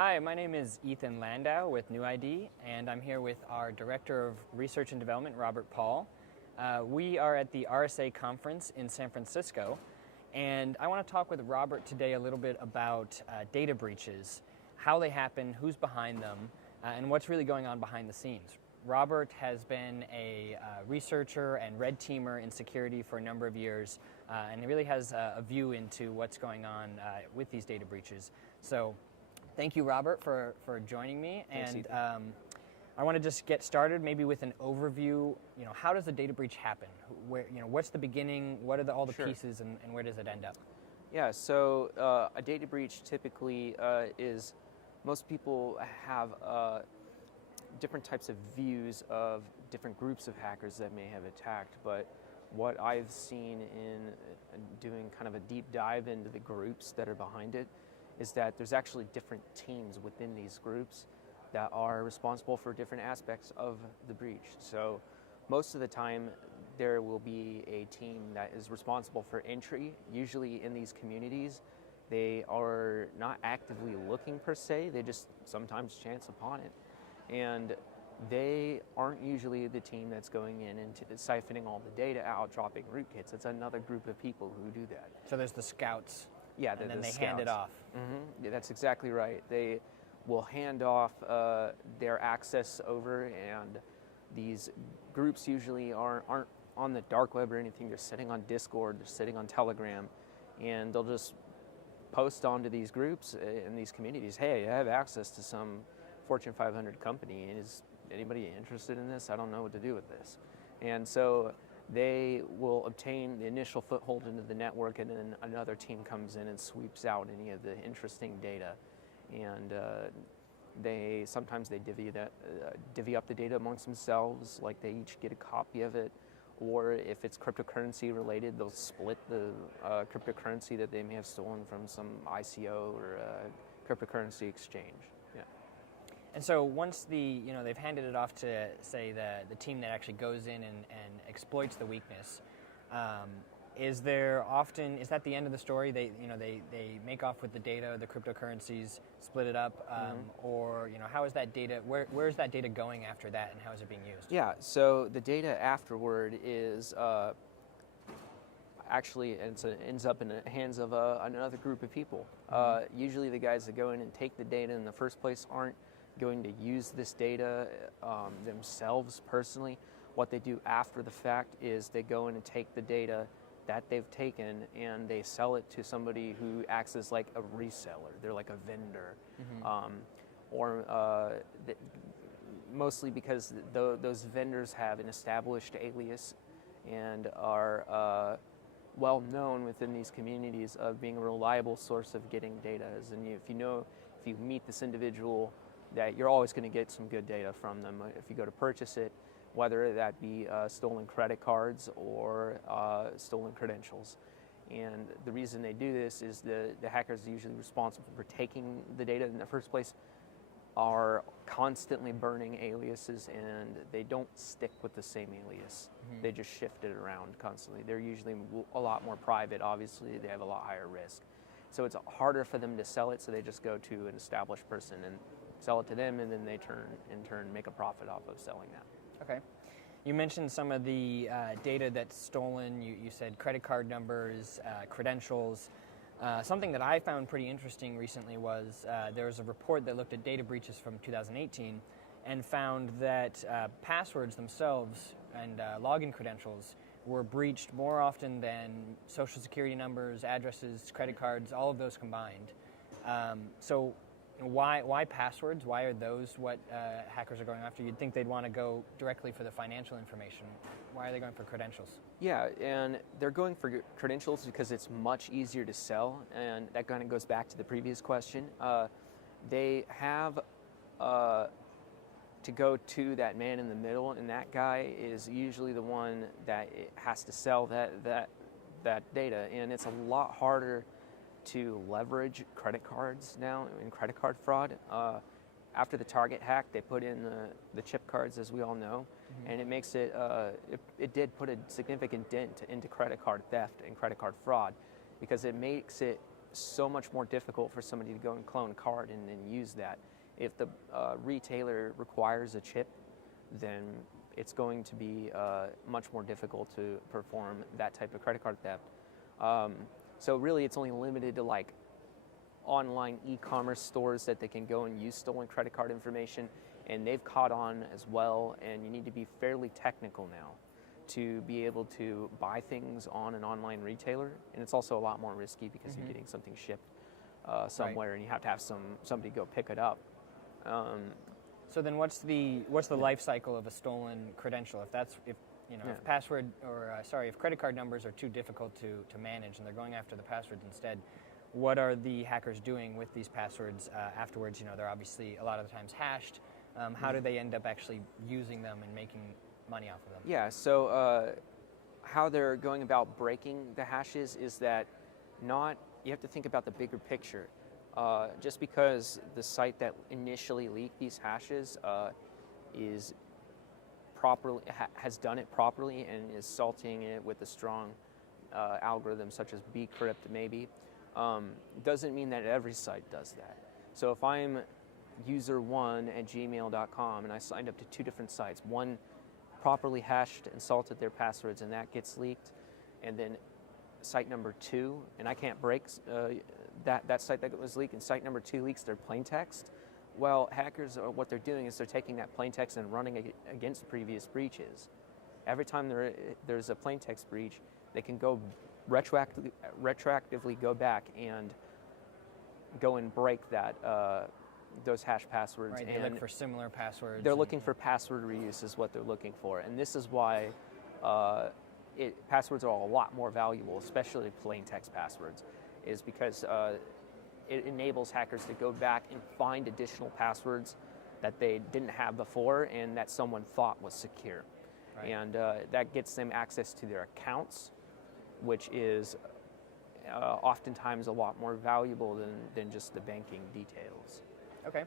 Hi, my name is Ethan Landau with NuID, and I'm here with our Director of Research and Development, Robert Paul. We are at the RSA conference in San Francisco, and I want to talk with Robert today a little bit about data breaches, how they happen, who's behind them, and what's really going on behind the scenes. Robert has been a researcher and red teamer in security for a number of years, and he really has a view into what's going on with these data breaches. So, thank you, Robert, for joining me. Thanks, and Ethan. I want to just get started maybe with an overview. How does a data breach happen? What's the beginning? What are all the Sure. pieces, and where does it end up? Yeah, so a data breach typically is, most people have different types of views of different groups of hackers that may have attacked, but what I've seen in doing kind of a deep dive into the groups that are behind it is that there's actually different teams within these groups that are responsible for different aspects of the breach. So most of the time there will be a team that is responsible for entry. Usually in these communities, they are not actively looking per se, they just sometimes chance upon it. And they aren't usually the team that's going in and siphoning all the data out, dropping rootkits. It's another group of people who do that. So there's the scouts. Yeah, and then they scouts. hand it off. Mm-hmm. Yeah, that's exactly right. They will hand off their access over, and these groups usually aren't on the dark web or anything. They're sitting on Discord, they're sitting on Telegram, and they'll just post onto these groups in these communities, hey, I have access to some Fortune 500 company. Is anybody interested in this? I don't know what to do with this. And so they will obtain the initial foothold into the network, and then another team comes in and sweeps out any of the interesting data. And sometimes they divvy up the data amongst themselves, like they each get a copy of it. Or if it's cryptocurrency related, they'll split the cryptocurrency that they may have stolen from some ICO or cryptocurrency exchange. Yeah. And so once they've handed it off to, say, the team that actually goes in and exploits the weakness, is that the end of the story? They make off with the data, the cryptocurrencies, split it up, or how is that data? Where is that data going after that, and how is it being used? Yeah. So the data afterward is actually ends up in the hands of another group of people. Usually the guys that go in and take the data in the first place aren't going to use this data themselves personally. What they do after the fact is they go in and take the data that they've taken and they sell it to somebody who acts as like a reseller. They're like a vendor, mostly because those vendors have an established alias and are well known within these communities of being a reliable source of getting data. If you meet this individual, that you're always going to get some good data from them if you go to purchase it, whether that be stolen credit cards or stolen credentials. And the reason they do this is the hackers usually responsible for taking the data in the first place are constantly burning aliases, and they don't stick with the same alias. They just shift it around constantly. They're usually a lot more private, obviously. They have a lot higher risk. So it's harder for them to sell it, so they just go to an established person and sell it to them, and then they in turn make a profit off of selling that. Okay. You mentioned some of the data that's stolen. You said credit card numbers, credentials. Something that I found pretty interesting recently was there was a report that looked at data breaches from 2018 and found that passwords themselves and login credentials were breached more often than social security numbers, addresses, credit cards, all of those combined. So why passwords? Why are those what hackers are going after? You'd think they'd want to go directly for the financial information. Why are they going for credentials? Yeah, and they're going for credentials because it's much easier to sell, and that kind of goes back to the previous question. They have to go to that man in the middle, and that guy is usually the one that has to sell that data, and it's a lot harder to leverage credit cards now in credit card fraud. After the Target hack, they put in the chip cards, as we all know, and it makes it did put a significant dent into credit card theft and credit card fraud, because it makes it so much more difficult for somebody to go and clone a card and then use that. If the retailer requires a chip, then it's going to be much more difficult to perform that type of credit card theft. So really, it's only limited to like online e-commerce stores that they can go and use stolen credit card information, and they've caught on as well. And you need to be fairly technical now to be able to buy things on an online retailer, and it's also a lot more risky because you're getting something shipped somewhere, and you have to have somebody go pick it up. So then, what's the life cycle of a stolen credential? If password or if credit card numbers are too difficult to manage, and they're going after the passwords instead, what are the hackers doing with these passwords afterwards? They're obviously a lot of the times hashed. How do they end up actually using them and making money off of them? Yeah. So how they're going about breaking the hashes is that you have to think about the bigger picture. Just because the site that initially leaked these hashes is properly has done it properly and is salting it with a strong algorithm such as bcrypt maybe, doesn't mean that every site does that. So if I'm user1@gmail.com and I signed up to 2 different sites, one properly hashed and salted their passwords and that gets leaked, and then site number 2, and I can't break that site that was leaked, and site number 2 leaks their plain text. Well, hackers, what they're doing is they're taking that plain text and running against previous breaches. Every time there's a plain text breach, they can go retroactively go back and go and break that those hash passwords. Right, they look for similar passwords. They're looking for password reuse is what they're looking for, and this is why passwords are a lot more valuable, especially plain text passwords, is because it enables hackers to go back and find additional passwords that they didn't have before and that someone thought was secure. Right. And that gets them access to their accounts, which is oftentimes a lot more valuable than just the banking details. Okay.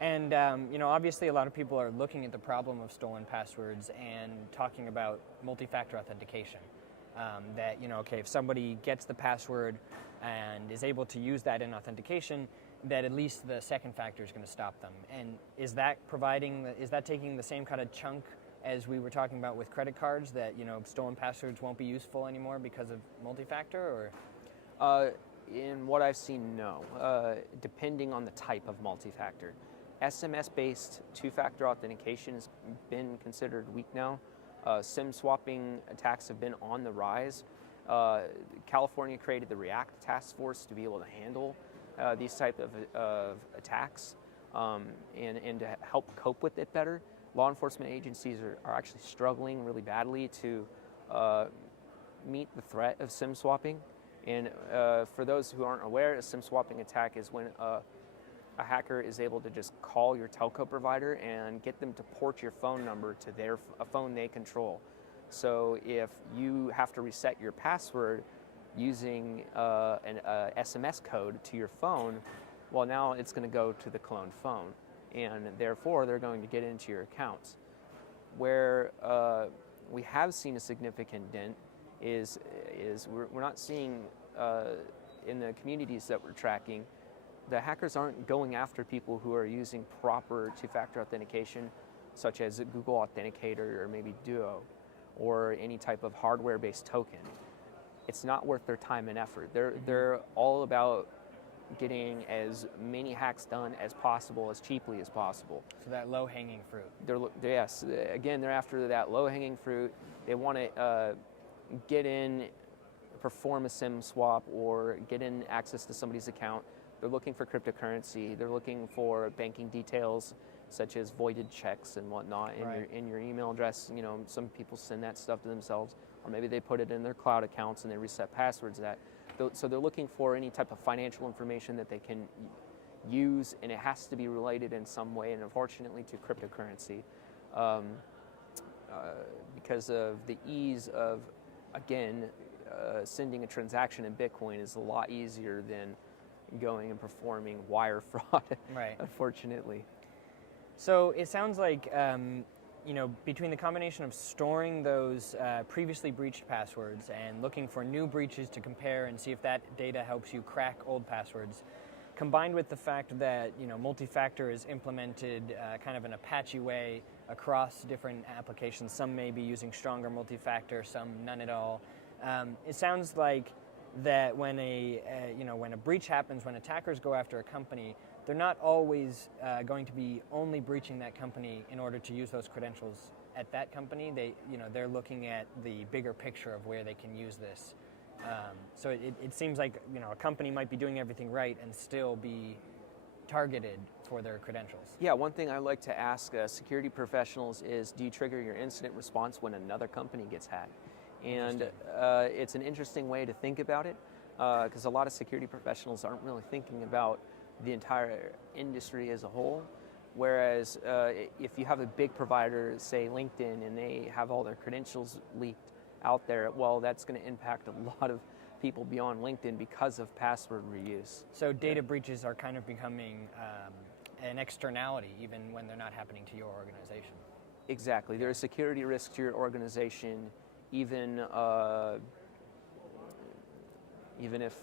And obviously a lot of people are looking at the problem of stolen passwords and talking about multi-factor authentication. That, if somebody gets the password and is able to use that in authentication, that at least the second factor is going to stop them. And is that taking the same kind of chunk as we were talking about with credit cards, that, stolen passwords won't be useful anymore because of multi-factor, or? In what I've seen, no. Depending on the type of multi-factor. SMS-based 2-factor authentication has been considered weak now. SIM swapping attacks have been on the rise. California created the React task force to be able to handle these type of attacks and to help cope with it better. Law enforcement agencies are actually struggling really badly to meet the threat of SIM swapping. And for those who aren't aware, a SIM swapping attack is when a hacker is able to just call your telco provider and get them to port your phone number to a phone they control. So if you have to reset your password using an SMS code to your phone, well, now it's going to go to the cloned phone, and therefore they're going to get into your accounts. Where we have seen a significant dent is we're not seeing in the communities that we're tracking, the hackers aren't going after people who are using proper 2-factor authentication, such as a Google Authenticator or maybe Duo, or any type of hardware-based token. It's not worth their time and effort. They're all about getting as many hacks done as possible, as cheaply as possible. So that low-hanging fruit. Yes, again, they're after that low-hanging fruit. They want to get in, perform a SIM swap, or get in access to somebody's account. They're looking for cryptocurrency. They're looking for banking details, such as voided checks and whatnot in your email address. Some people send that stuff to themselves, or maybe they put it in their cloud accounts and they reset passwords to that. So they're looking for any type of financial information that they can use, and it has to be related in some way, and unfortunately to cryptocurrency, because of the ease of, again, sending a transaction in Bitcoin is a lot easier than going and performing wire fraud, right. Unfortunately. So it sounds like between the combination of storing those previously breached passwords and looking for new breaches to compare and see if that data helps you crack old passwords, combined with the fact that multi-factor is implemented kind of an Apache way across different applications. Some may be using stronger multi-factor, some none at all. It sounds like that when when a breach happens, when attackers go after a company, they're not always going to be only breaching that company in order to use those credentials at that company. They're looking at the bigger picture of where they can use this. So it seems like a company might be doing everything right and still be targeted for their credentials. Yeah, one thing I like to ask security professionals is, do you trigger your incident response when another company gets hacked? And it's an interesting way to think about it, because a lot of security professionals aren't really thinking about the entire industry as a whole. Whereas if you have a big provider, say LinkedIn, and they have all their credentials leaked out there, well, that's going to impact a lot of people beyond LinkedIn because of password reuse. So data breaches are kind of becoming an externality even when they're not happening to your organization. Exactly. There are security risks to your organization, even if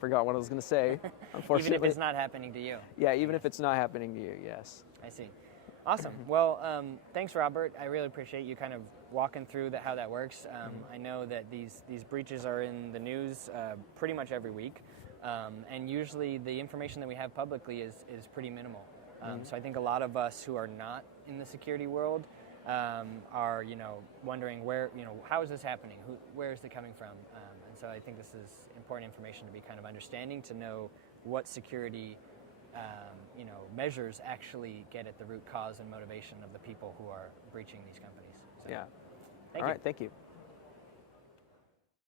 forgot what I was going to say, unfortunately. Even if it's not happening to you. Yeah, even if it's not happening to you, yes. I see. Awesome. Well, thanks, Robert. I really appreciate you kind of walking through how that works. I know that these breaches are in the news pretty much every week, and usually the information that we have publicly is pretty minimal. So I think a lot of us who are not in the security world are wondering how is this happening? Where is it coming from? And so I think this is important information to be kind of understanding, to know what security measures actually get at the root cause and motivation of the people who are breaching these companies. So, Yeah. Thank All you. right. Thank you.